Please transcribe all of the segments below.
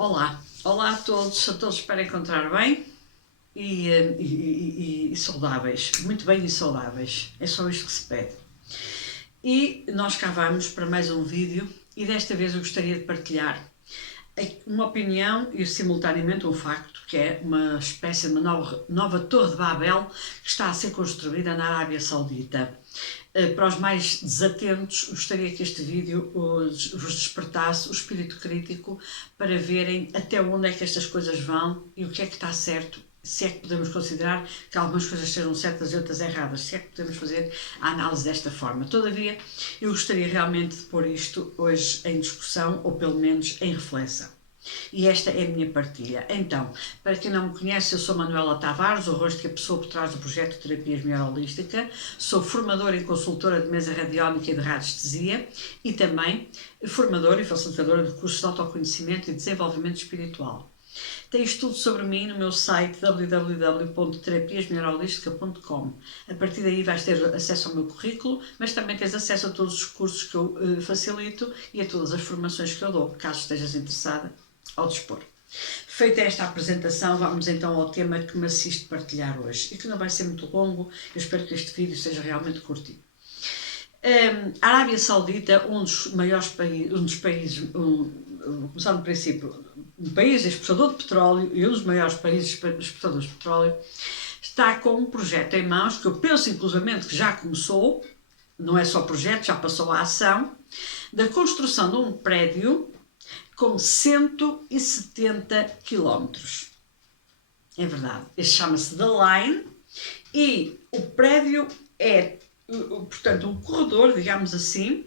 Olá a todos espero encontrar bem e saudáveis, muito bem e saudáveis, é só isto que se pede. E nós cá vamos para mais um vídeo e desta vez eu gostaria de partilhar uma opinião e simultaneamente um facto, que é uma espécie de uma nova Torre de Babel que está a ser construída na Arábia Saudita. Para os mais desatentos, gostaria que este vídeo vos despertasse o espírito crítico para verem até onde é que estas coisas vão e o que é que está certo, se é que podemos considerar que algumas coisas sejam certas e outras erradas, se é que podemos fazer a análise desta forma. Todavia, eu gostaria realmente de pôr isto hoje em discussão, ou pelo menos em reflexão. E esta é a minha partilha. Então, para quem não me conhece, eu sou Manuela Tavares, o rosto que a pessoa por trás do projeto de Terapias Melhor Holística, sou formadora e consultora de mesa radiónica e de radiestesia e também formadora e facilitadora de cursos de autoconhecimento e desenvolvimento espiritual. Tens tudo sobre mim no meu site www.terapiasmelhorholistica.com. A partir daí vais ter acesso ao meu currículo, mas também tens acesso a todos os cursos que eu facilito e a todas as formações que eu dou, caso estejas interessada ao dispor. Feita esta apresentação, vamos então ao tema que me assiste partilhar hoje e que não vai ser muito longo. Eu espero que este vídeo seja realmente curtinho. A Arábia Saudita, um dos países, começando no princípio, um país exportador de petróleo e um dos maiores países exportadores de petróleo, está com um projeto em mãos que eu penso inclusivamente que já começou, não é só projeto, já passou a ação, da construção de um prédio com 170 km. É verdade, este chama-se The Line e o prédio é, portanto, um corredor, digamos assim,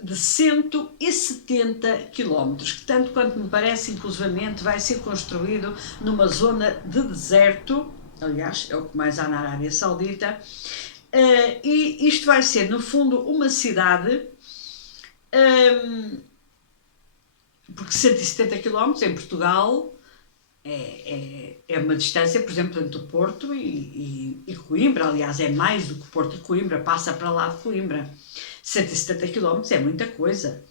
de 170 km, que tanto quanto me parece, inclusivamente, vai ser construído numa zona de deserto, aliás, é o que mais há na Arábia Saudita, e isto vai ser, no fundo, uma cidade, porque 170 km em Portugal é uma distância, por exemplo, entre o Porto e Coimbra. Aliás, é mais do que Porto e Coimbra, passa para lá de Coimbra. 170 km é muita coisa.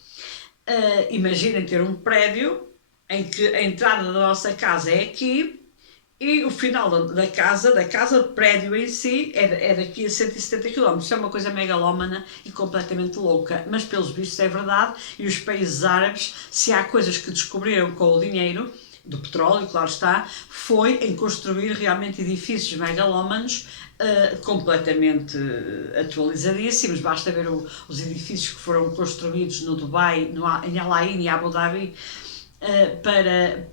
Imaginem ter um prédio em que a entrada da nossa casa é aqui e o final da casa, do prédio em si, é daqui a 170 km. Isso é uma coisa megalómana e completamente louca, mas pelos vistos é verdade. E os países árabes, se há coisas que descobriram com o dinheiro do petróleo, claro está, foi em construir realmente edifícios megalómanos completamente atualizadíssimos. Basta ver os edifícios que foram construídos no Dubai, em Al Ain e Abu Dhabi para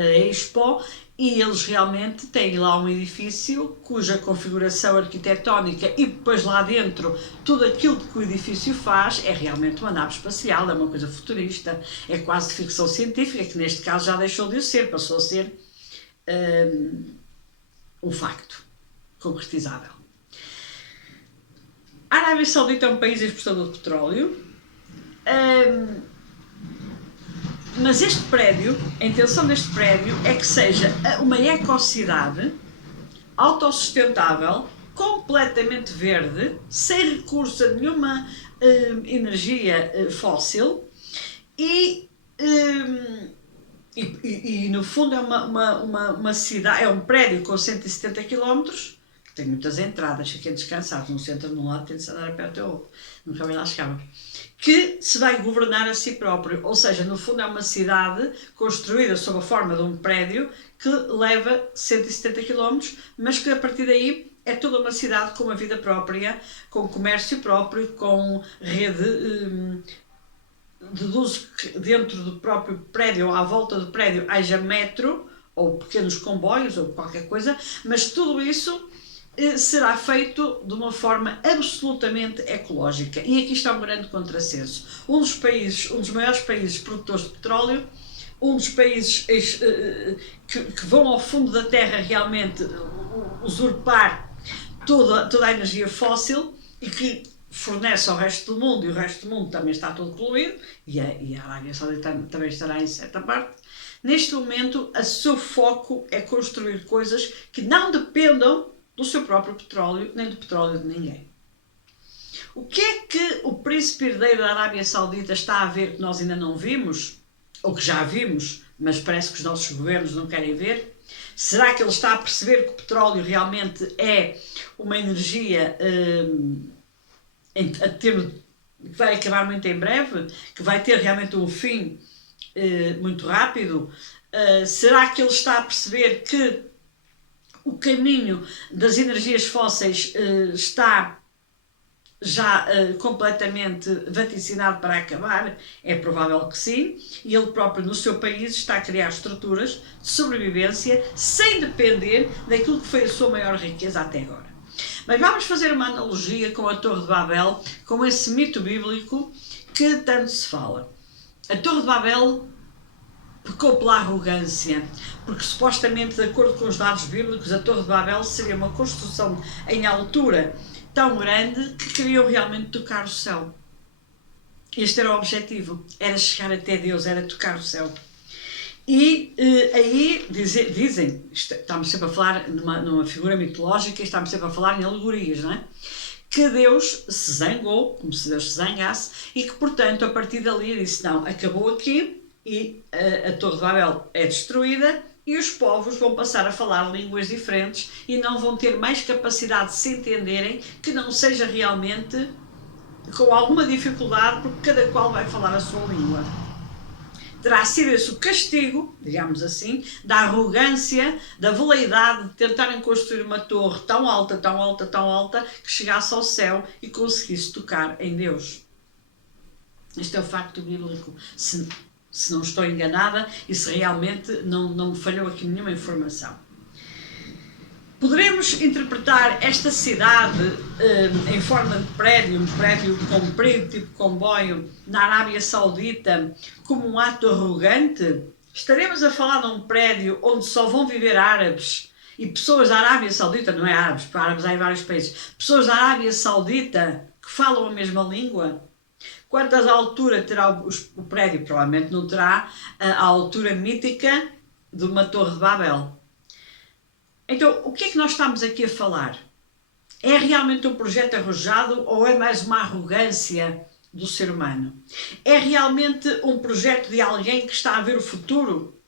a Expo, e eles realmente têm lá um edifício cuja configuração arquitetónica e depois lá dentro tudo aquilo que o edifício faz é realmente uma nave espacial, é uma coisa futurista, é quase de ficção científica, que neste caso já deixou de o ser, passou a ser um facto concretizável. A Arábia Saudita é um país exportador de petróleo, mas este prédio, a intenção deste prédio é que seja uma ecocidade autossustentável, completamente verde, sem recurso a nenhuma energia fóssil e no fundo é uma cidade, é um prédio com 170 km, que tem muitas entradas, fiquem descansados, não se entra num lado, tem de se andar a pé até o outro, nunca bem lá chegava, que se vai governar a si próprio, ou seja, no fundo é uma cidade construída sob a forma de um prédio que leva 170 km, mas que a partir daí é toda uma cidade com uma vida própria, com comércio próprio, com rede. Deduzo que dentro do próprio prédio, ou à volta do prédio, haja metro, ou pequenos comboios, ou qualquer coisa, mas tudo isso será feito de uma forma absolutamente ecológica. E aqui está um grande contrassenso. Um dos maiores países produtores de petróleo, um dos países que vão ao fundo da terra realmente usurpar toda a energia fóssil e que fornece ao resto do mundo, e o resto do mundo também está todo poluído, e a Arábia Saudita também estará em certa parte. Neste momento, o seu foco é construir coisas que não dependam do seu próprio petróleo, nem do petróleo de ninguém. O que é que o príncipe herdeiro da Arábia Saudita está a ver que nós ainda não vimos? ou que já vimos, mas parece que os nossos governos não querem ver? Será que ele está a perceber que o petróleo realmente é uma energia que vai acabar muito em breve, que vai ter realmente um fim muito rápido? Será que ele está a perceber que o caminho das energias fósseis está já completamente vaticinado para acabar? É provável que sim, e ele próprio no seu país está a criar estruturas de sobrevivência sem depender daquilo que foi a sua maior riqueza até agora. Mas vamos fazer uma analogia com a Torre de Babel, com esse mito bíblico que tanto se fala. A Torre de Babel pecou pela arrogância, porque supostamente, de acordo com os dados bíblicos, a Torre de Babel seria uma construção em altura tão grande que queriam realmente tocar o céu. Este era o objetivo, era chegar até Deus, era tocar o céu. E aí dizem, estamos sempre a falar numa figura mitológica, estamos sempre a falar em alegorias, não é? Que Deus se zangou, como se Deus se zangasse, e que, portanto, a partir dali disse, não, acabou aqui, e a Torre de Babel é destruída, e os povos vão passar a falar línguas diferentes e não vão ter mais capacidade de se entenderem, que não seja realmente com alguma dificuldade, porque cada qual vai falar a sua língua. Terá sido esse o castigo, digamos assim, da arrogância, da veleidade de tentarem construir uma torre tão alta, tão alta, tão alta, que chegasse ao céu e conseguisse tocar em Deus. Este é o facto bíblico, se não estou enganada e se realmente não me falhou aqui nenhuma informação. Poderemos interpretar esta cidade em forma de prédio, um prédio comprido, tipo comboio, na Arábia Saudita, como um ato arrogante? Estaremos a falar de um prédio onde só vão viver árabes e pessoas da Arábia Saudita, não é árabes, porque árabes há em vários países, pessoas da Arábia Saudita que falam a mesma língua? Quantas altura terá o prédio? Provavelmente não terá a altura mítica de uma Torre de Babel. Então, o que é que nós estamos aqui a falar? É realmente um projeto arrojado ou é mais uma arrogância do ser humano? É realmente um projeto de alguém que está a ver o futuro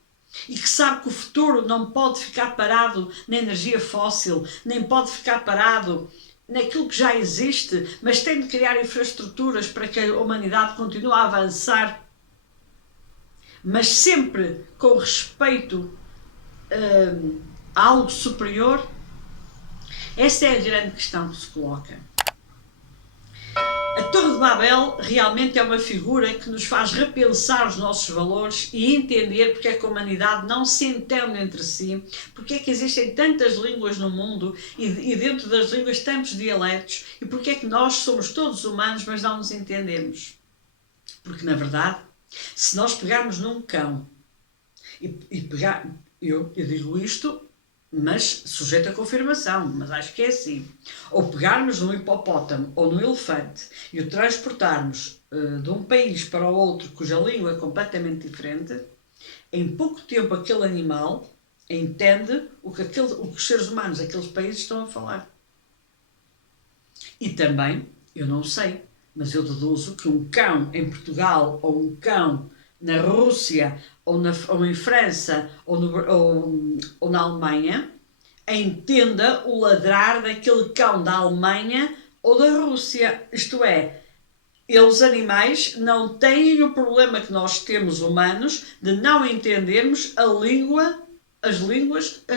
e que sabe que o futuro não pode ficar parado na energia fóssil, nem pode ficar parado naquilo que já existe, mas tem de criar infraestruturas para que a humanidade continue a avançar, mas sempre com respeito a algo superior? Essa é a grande questão que se coloca. A Torre de Babel realmente é uma figura que nos faz repensar os nossos valores e entender porque é que a humanidade não se entende entre si, porque é que existem tantas línguas no mundo e dentro das línguas tantos dialetos, e porque é que nós somos todos humanos mas não nos entendemos. Porque, na verdade, se nós pegarmos num cão eu digo isto, mas sujeito a confirmação, mas acho que é assim. Ou pegarmos no hipopótamo ou no elefante e o transportarmos de um país para o outro cuja língua é completamente diferente, em pouco tempo aquele animal entende o que os seres humanos daqueles países estão a falar. E também, eu não sei, mas eu deduzo que um cão em Portugal ou um cão na Rússia ou em França ou na Alemanha entenda o ladrar daquele cão da Alemanha ou da Rússia. Isto é, eles animais não têm o problema que nós temos humanos de não entendermos a língua, as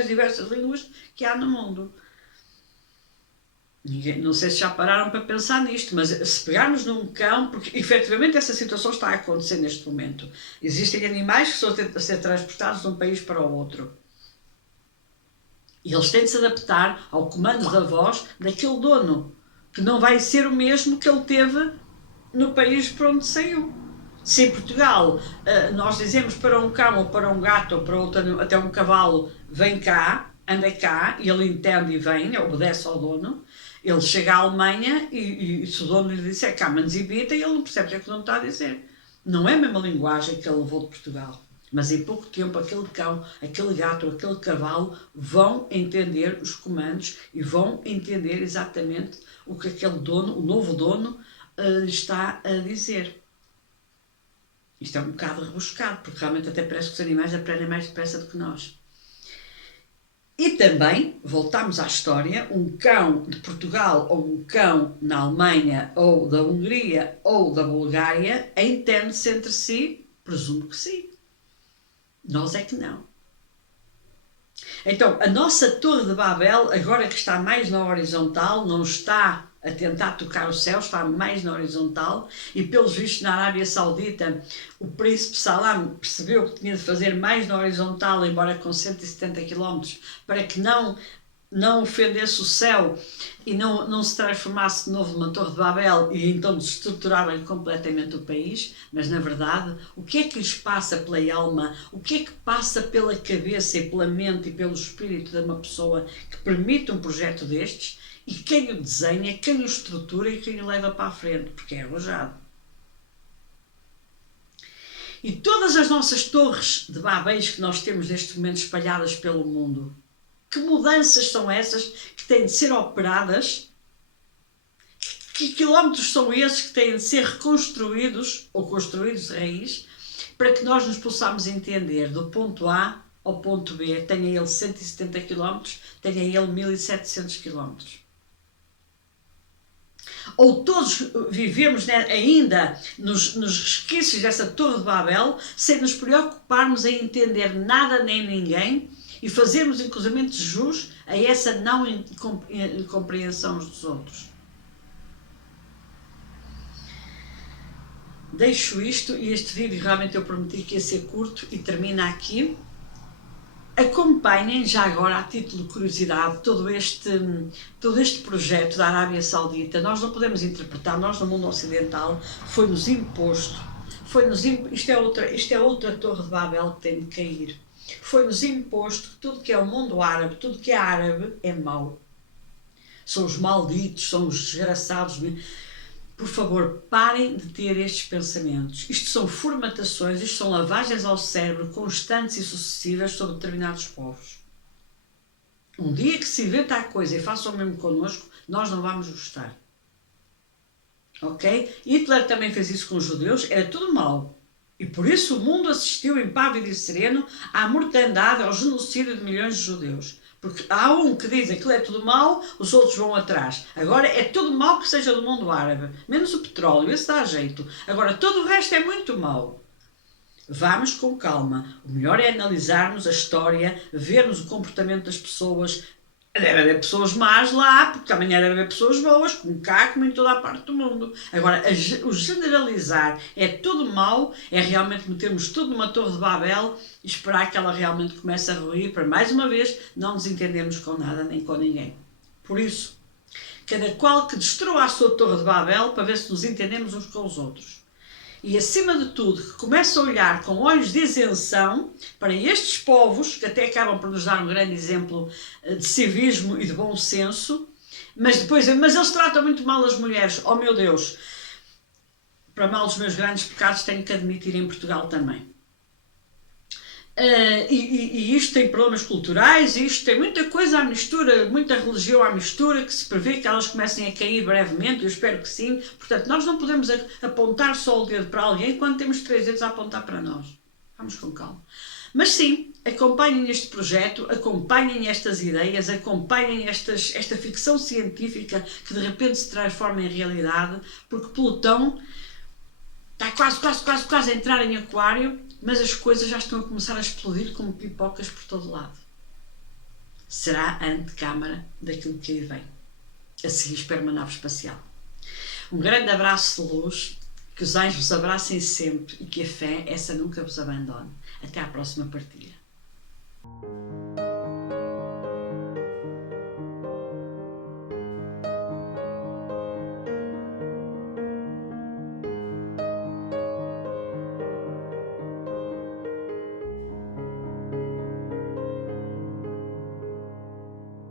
diversas línguas que há no mundo. Não sei se já pararam para pensar nisto, mas se pegarmos num cão, porque efetivamente essa situação está a acontecer neste momento. Existem animais que estão a ser transportados de um país para o outro. E eles têm de se adaptar ao comando da voz daquele dono, que não vai ser o mesmo que ele teve no país para onde saiu. Se em Portugal nós dizemos para um cão ou para um gato ou para outro, até um cavalo, vem cá, anda cá, e ele entende e vem, obedece ao dono. Ele chega à Alemanha e se o dono lhe disser cá, mas evita, ele não percebe o que é que o dono está a dizer. Não é a mesma linguagem que ele levou de Portugal. Mas em pouco tempo aquele cão, aquele gato, aquele cavalo vão entender os comandos e vão entender exatamente o que aquele dono, o novo dono, está a dizer. Isto é um bocado rebuscado, porque realmente até parece que os animais aprendem mais depressa do que nós. E também, voltamos à história, um cão de Portugal ou um cão na Alemanha ou da Hungria ou da Bulgária entende-se entre si? Presumo que sim. Nós é que não. Então, a nossa Torre de Babel, agora que está mais na horizontal, não está a tentar tocar o céu, está mais na horizontal, e pelos vistos na Arábia Saudita o príncipe Salam percebeu que tinha de fazer mais na horizontal, embora com 170 km, para que não ofendesse o céu e não se transformasse de novo numa Torre de Babel e então desestruturarem completamente o país. Mas na verdade, o que é que lhes passa pela alma, o que é que passa pela cabeça e pela mente e pelo espírito de uma pessoa que permite um projeto destes, e quem o desenha, quem o estrutura e quem o leva para a frente, porque é arrojado. E todas as nossas torres de Babéis que nós temos neste momento espalhadas pelo mundo, que mudanças são essas que têm de ser operadas? Que quilómetros são esses que têm de ser reconstruídos ou construídos de raiz para que nós nos possamos entender do ponto A ao ponto B, tenha ele 170 km, tenha ele 1700 km? Ou todos vivemos ainda nos resquícios dessa Torre de Babel sem nos preocuparmos em entender nada nem ninguém e fazermos inclusive jus a essa não compreensão uns dos outros? Deixo isto, e este vídeo realmente eu prometi que ia ser curto e termina aqui. Acompanhem já agora, a título de curiosidade, todo este projeto da Arábia Saudita. Nós não podemos interpretar, nós no mundo ocidental foi-nos imposto, isto é outra Torre de Babel que tem de cair. Foi-nos imposto que tudo que é o mundo árabe, tudo que é árabe é mau. São os malditos, são os desgraçados. Por favor, parem de ter estes pensamentos. Isto são formatações, isto são lavagens ao cérebro constantes e sucessivas sobre determinados povos. Um dia que se inventa a coisa e façam o mesmo connosco, nós não vamos gostar. Ok? Hitler também fez isso com os judeus, era tudo mau. E por isso o mundo assistiu impávido e sereno à mortandade, ao genocídio de milhões de judeus. Porque há um que diz que aquilo é tudo mau, os outros vão atrás. Agora é tudo mau que seja do mundo árabe. Menos o petróleo, esse dá jeito. Agora todo o resto é muito mau. Vamos com calma. O melhor é analisarmos a história, vermos o comportamento das pessoas. Deve haver pessoas más lá, porque amanhã deve haver pessoas boas, como cá, como em toda a parte do mundo. Agora, o generalizar é tudo mau, é realmente metermos tudo numa Torre de Babel e esperar que ela realmente comece a ruir, para mais uma vez não nos entendermos com nada nem com ninguém. Por isso, cada qual que destrua a sua Torre de Babel para ver se nos entendemos uns com os outros. E, acima de tudo, que comece a olhar com olhos de isenção para estes povos, que até acabam por nos dar um grande exemplo de civismo e de bom senso, mas eles tratam muito mal as mulheres. Oh meu Deus! Para mal dos meus grandes pecados tenho que admitir em Portugal também. E isto tem problemas culturais, isto tem muita coisa à mistura, muita religião à mistura, que se prevê que elas comecem a cair brevemente, eu espero que sim. Portanto, nós não podemos apontar só o dedo para alguém quando temos 3 dedos a apontar para nós. Vamos com calma. Mas sim, acompanhem este projeto, acompanhem estas ideias, acompanhem esta ficção científica que de repente se transforma em realidade, porque Plutão está quase a entrar em Aquário, mas as coisas já estão a começar a explodir como pipocas por todo lado. Será a antecâmara daquilo que aí vem. A seguir espero uma nave espacial. Um grande abraço de luz, que os anjos vos abracem sempre e que a fé, essa nunca vos abandone. Até à próxima partilha.